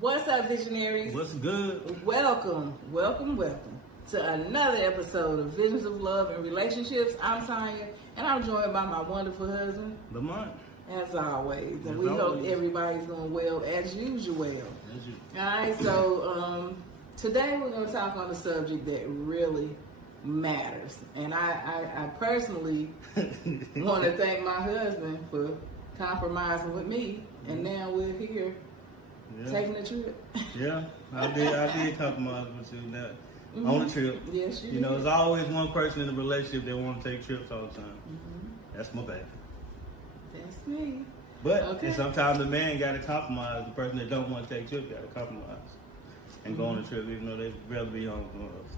What's up, visionaries? What's good? Welcome to another episode of Visions of Love and Relationships. I'm Tanya, and I'm joined by my wonderful husband, Lamont. as always. And As we hope always. everybody's doing well as usual. All right, so today we're going to talk on a subject that really matters. And I personally want to thank my husband for compromising with me, and now we're here taking a trip. Yeah, I did compromise with you now on the trip. Yes, you You know, did. there's always one person in a relationship that want to take trips all the time. That's my baby. That's me. But Okay. and sometimes the man got to compromise. The person that don't want to take trips got to compromise and go on the trip, even though they'd rather be home from us.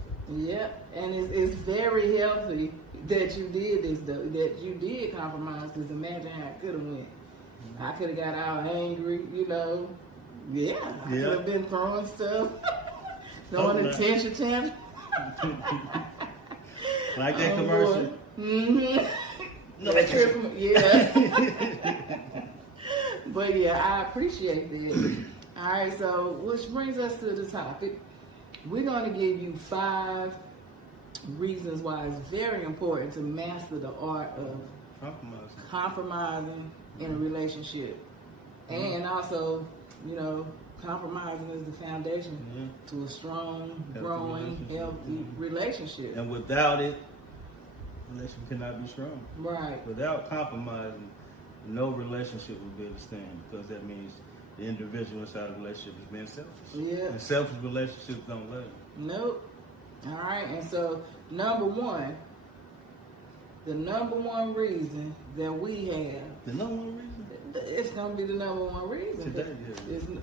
Yep, and it's very healthy that you did this, though, that you did compromise, because imagine how it could have went. I could have got all angry, you know. Yeah, I could have been throwing stuff, throwing Oh, attention tantrum. Like that commercial. No, yeah. But yeah, I appreciate that. All right, so which brings us to the topic. We're going to give you 5 reasons why it's very important to master the art of compromising in a relationship. And also, you know, compromising is the foundation to a strong, growing, healthy relationship. And without it, relationship cannot be strong. Right. Without compromising, no relationship will be able to stand, because that means the individual inside the relationship is being selfish. Yeah. And selfish relationships don't last. Nope. All right, and so the number one reason that we have, The number one reason? it's gonna be the number one reason. Today,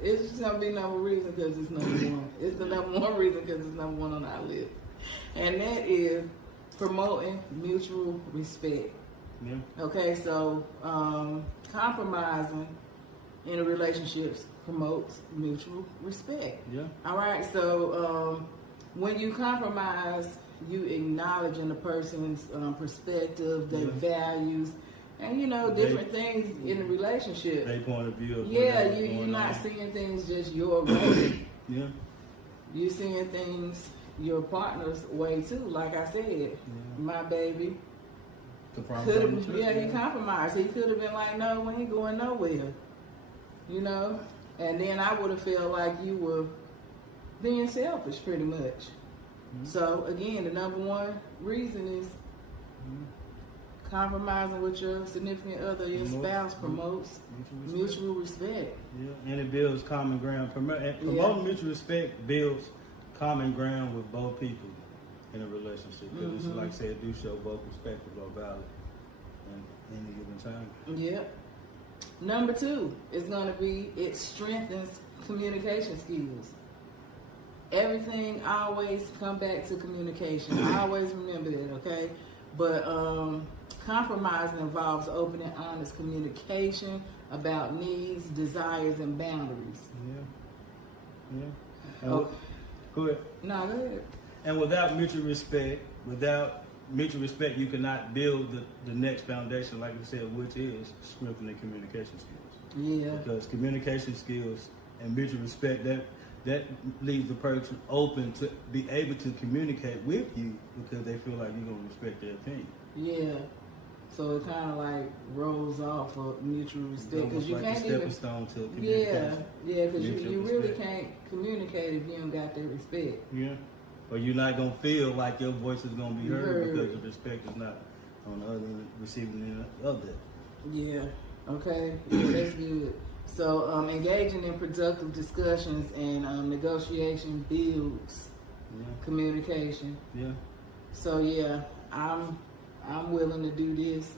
It's just gonna be number reason because it's number one. It's the number one reason because it's number one on our list, and that is promoting mutual respect. Yeah. Okay, so compromising in a relationship promotes mutual respect. Yeah. All right, so when you compromise, you acknowledging the person's perspective, their values, and you know different things in the relationship. Their point of view. Of You're not seeing things just your way. Yeah. You're seeing things your partner's way too. Like I said, my baby could have, he compromised. He could have been like, no, we ain't going nowhere. You know, and then I would have felt like you were being selfish, pretty much. So again, the number one reason is compromising with your significant other, your spouse, promotes mutual respect. Yeah, and it builds common ground. Promoting mutual respect builds common ground with both people in a relationship. Because it's like I said, do show both perspectives are valid at any given time. Yep. Number 2 is going to be, it strengthens communication skills. Everything always come back to communication. I always remember that, okay? But compromising involves open and honest communication about needs, desires, and boundaries. Yeah. Oh. Go ahead. No, go ahead. And without mutual respect, you cannot build the next foundation, like you said, which is strengthening communication skills. Yeah. Because communication skills and mutual respect, that leaves the person open to be able to communicate with you, because they feel like you're going to respect their opinion. Yeah. So it kind of like rolls off of mutual respect, because you like can't a stepping even. stone to communication. Yeah, because you Mutual really respect. can't communicate if you don't got that respect. Yeah. Or you're not going to feel like your voice is going to be heard because the respect is not on the other end, receiving end of that. Yeah. Okay. Yeah, that's good. So engaging in productive discussions and negotiation builds communication. Yeah. So yeah, I'm willing to do this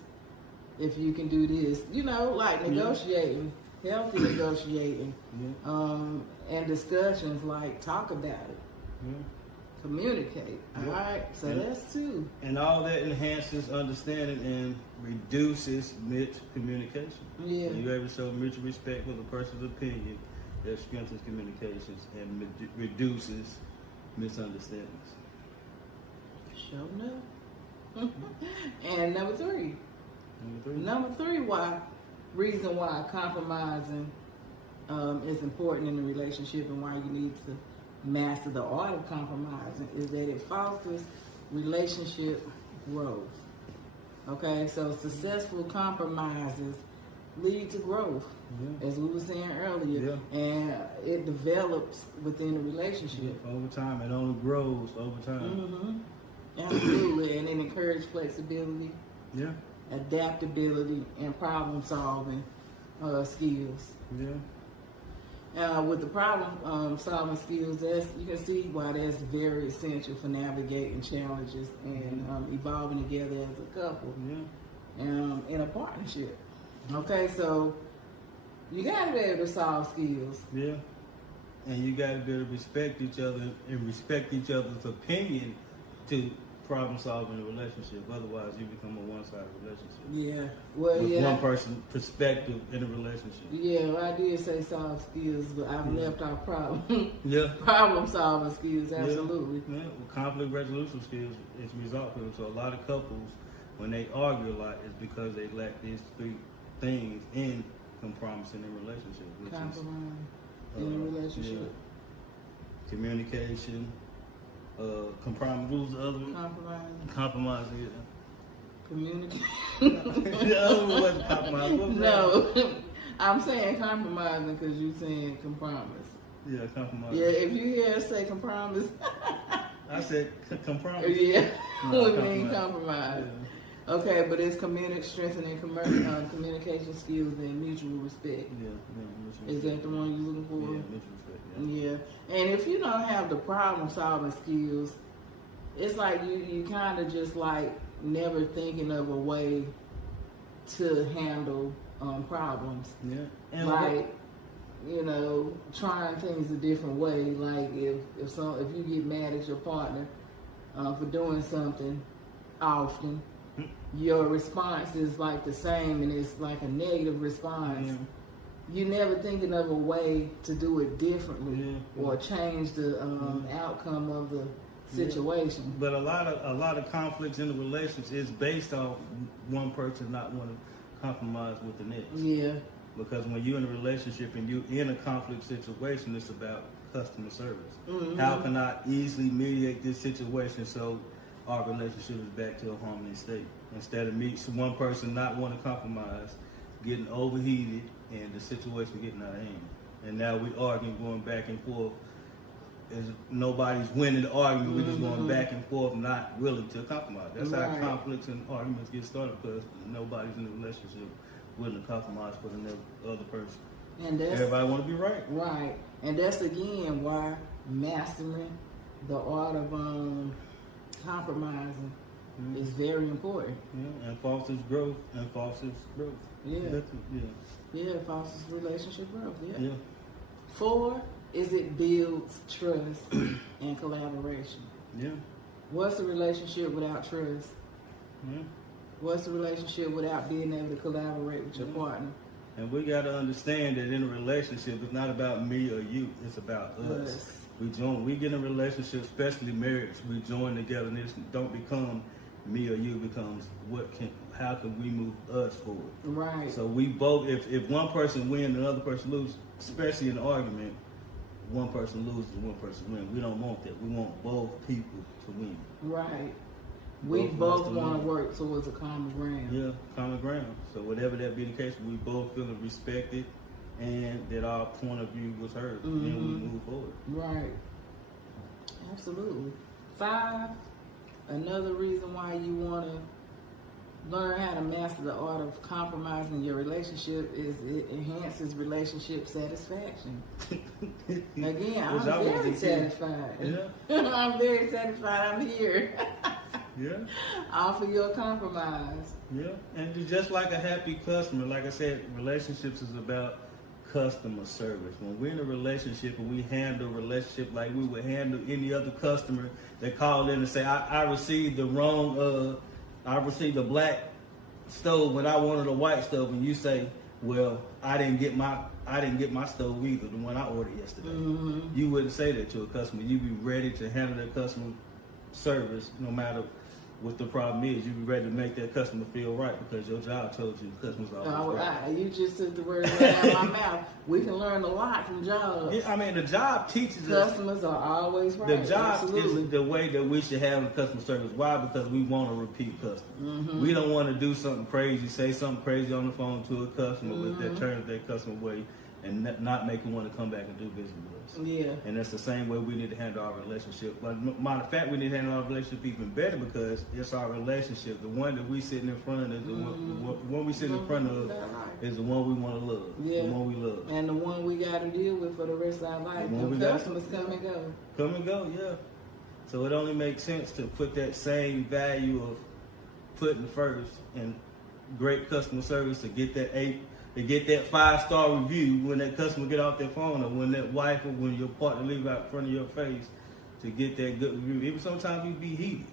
if you can do this. You know, like negotiating, healthy negotiating, and discussions, like talk about it. Yeah. Communicate. All right, so that's 2. And all that enhances understanding and reduces miscommunication. Yeah. When you're able to show mutual respect for the person's opinion, that strengthens communications and reduces misunderstandings. Sure enough. And number 3. Number 3, reason why compromising is important in a relationship and why you need to master the art of compromising is that it fosters relationship growth. Okay, so successful compromises lead to growth, as we were saying earlier, and it develops within the relationship. Over time, it only grows over time. Absolutely, and it encourages flexibility, adaptability, and problem solving skills. With the problem solving skills, you can see why that's very essential for navigating challenges and evolving together as a couple in a partnership. Okay, so you got to be able to solve skills. And you got to be able to respect each other and respect each other's opinion to problem solving a relationship. Otherwise, you become a one-sided relationship. With one person's perspective in a relationship. Well, I did say soft skills, but I've left out problem solving skills. Absolutely. Well, conflict resolution skills is resulting. So a lot of couples, when they argue a lot, is because they lack these three things in compromising in a relationship, which is in a relationship. Communication. Compromise. What was the other one? Compromising. Communication. The other one wasn't compromise. No, I'm saying compromising because you're saying compromise. Compromise. If you hear us say compromise, I said compromise. We mean compromise. Okay, but it's strengthening communication skills and mutual respect. Is that the one you're looking for? Mutual respect. And if you don't have the problem solving skills, it's like you kind of just like never thinking of a way to handle problems. And like trying things a different way. Like if you get mad at your partner for doing something often, your response is like the same, and it's like a negative response. You're never thinking of a way to do it differently or change the outcome of the situation. But a lot of conflicts in the relationship is based on one person not wanting to compromise with the next. Because when you're in a relationship and you're in a conflict situation, it's about customer service. How can I easily mediate this situation so our relationship is back to a harmony state? Instead of one person not wanting to compromise, getting overheated, and the situation getting out of hand. And now we arguing, going back and forth. As nobody's winning the argument, we're just going back and forth, not willing to compromise. That's how conflicts and arguments get started, because nobody's in a relationship willing to compromise for the other person. And everybody want to be right. Right. And that's again why mastering the art of compromising is very important. And fosters growth. It fosters relationship growth. 4 is it builds trust and collaboration. What's a relationship without trust? What's a relationship without being able to collaborate with your partner? And we got to understand that in a relationship, it's not about me or you. It's about us. We get in a relationship, especially marriage. We join together, and it don't become me or you. Becomes how can we move us forward? Right. So we both, if one person wins, another person loses, especially in an argument, one person loses, one person wins. We don't want that. We want both people to win. Right. We both want to work towards a common ground. Common ground. So whatever that be the case, we both feeling respected and that our point of view was heard, and we move forward. Right. Absolutely. 5, another reason why you want to learn how to master the art of compromising your relationship is it enhances relationship satisfaction. Again, I'm very satisfied. I'm very satisfied. I'm here. Offer your compromise. And just like a happy customer, like I said, relationships is about customer service. When we're in a relationship and we handle a relationship like we would handle any other customer that called in and say, I received the wrong, I received a black stove when I wanted a white stove, and you say, well, I didn't get my stove either, the one I ordered yesterday. You wouldn't say that to a customer. You'd be ready to handle that customer service no matter What the problem is, you be ready to make that customer feel right because your job told you the customer's always right. You just took the words right out of my mouth. We can learn a lot from jobs. Yeah, I mean, the job teaches customers are always right. The job Absolutely. is the way that we should have customer service. Why? Because we want a repeat customer. We don't want to do something crazy, say something crazy on the phone to a customer that turns that customer away and not make them want to come back and do business with us. Yeah. And that's the same way we need to handle our relationship. But matter of fact, we need to handle our relationship even better because it's our relationship. The one that we sitting in front of is the one we sitting in front of is the one we want to love. Yeah. The one we love. And the one we got to deal with for the rest of our life. The customers come and go. Come and go, yeah. So it only makes sense to put that same value of putting first and great customer service to get that 5-star review when that customer get off their phone, or when that wife or when your partner leave out in front of your face, to get that good review. Even sometimes you be heated,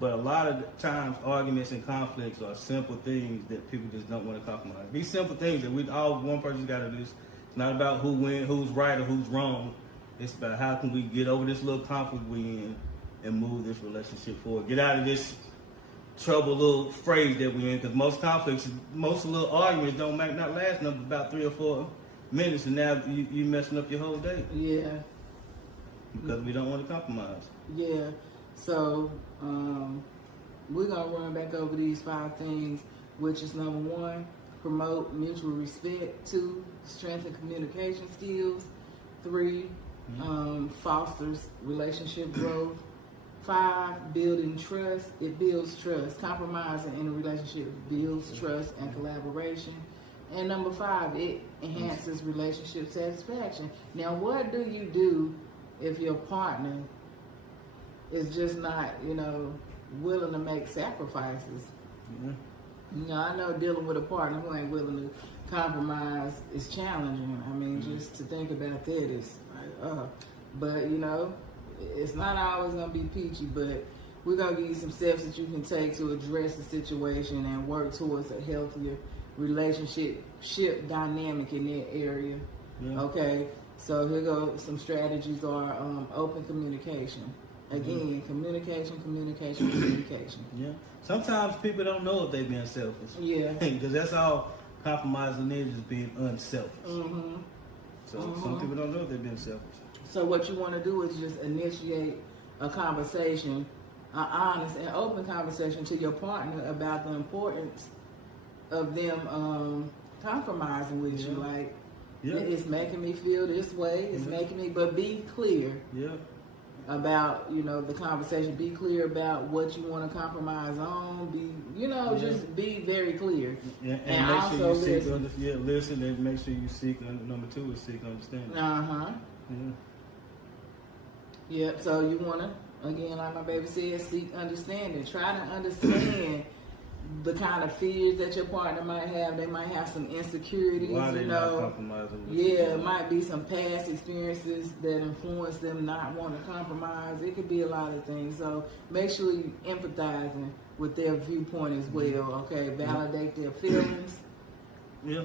but a lot of times arguments and conflicts are simple things that people just don't want to compromise. These simple things that one person's got to do. It's not about who wins, who's right or who's wrong. It's about how can we get over this little conflict we in and move this relationship forward. Get out of this trouble little phrase that we're in, because most conflicts, most little arguments don't not last nothing about 3 or 4 minutes, and now you messing up your whole day. Yeah. Because we don't want to compromise. Yeah. So we're gonna run back over these 5 things, which is number 1, promote mutual respect. 2, strengthen communication skills. 3, fosters relationship growth. 5, building trust. It builds trust. Compromising in a relationship builds trust and collaboration. And number 5, it enhances relationship satisfaction. Now, what do you do if your partner is just not, willing to make sacrifices? I know dealing with a partner who ain't willing to compromise is challenging. I mean, just to think about that is like, but it's not always going to be peachy, but we're going to give you some steps that you can take to address the situation and work towards a healthier relationship dynamic in that area. Yeah. Okay, so here go some strategies are open communication. Again, communication. Yeah. Sometimes people don't know if they're being selfish. Yeah. Because that's all compromising is being unselfish. So some people don't know if they're being selfish. So what you want to do is just initiate a conversation, an honest and open conversation to your partner about the importance of them compromising with you. Like, it's making me feel this way. It's making me, but be clear about, the conversation. Be clear about what you want to compromise on. Just be very clear. Yeah, and make sure you seek listen and make sure you seek, number 2 is seek understanding. Yep, so you want to, again, like my baby said, seek understanding. Try to understand the kind of fears that your partner might have. They might have some insecurities, Why they not compromising with you? It might be some past experiences that influence them not wanting to compromise. It could be a lot of things. So make sure you empathizing with their viewpoint as well, okay? Validate their feelings. Yeah.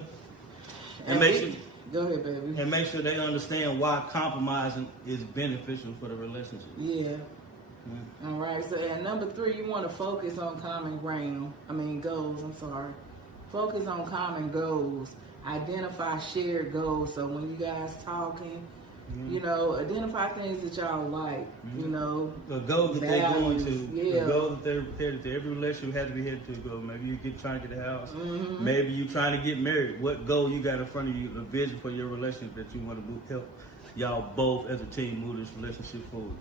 And make sure... Go ahead, baby. And make sure they understand why compromising is beneficial for the relationship. Yeah. All right. So, and number 3, you want to focus on goals. Focus on common goals. Identify shared goals. So when you guys talking, identify things that y'all like. The goal that they're going to. The goal that they're headed to. Every relationship has to be headed to a goal. Maybe you trying to get a house. Maybe you trying to get married. What goal you got in front of you? The vision for your relationship that you want to help y'all both as a team move this relationship forward.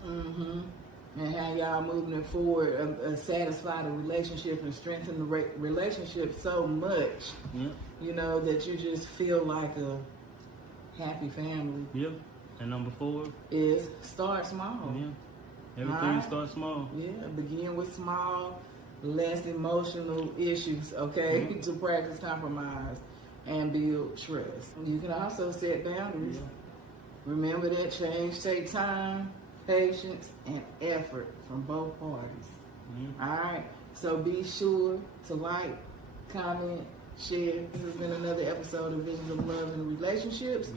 And how y'all moving it forward, satisfy the relationship and strengthen the relationship so much, that you just feel like a happy family. Yep. And number 4 is start small. Yeah. Everything starts small. Yeah. Begin with small, less emotional issues, okay? To practice compromise and build trust. You can also set boundaries. Remember that change takes time, patience, and effort from both parties. All right. So be sure to like, comment, share. This has been another episode of Visions of Love and Relationships.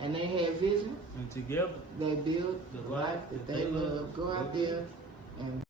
And they have vision. And together they build the life that they love. Go out there and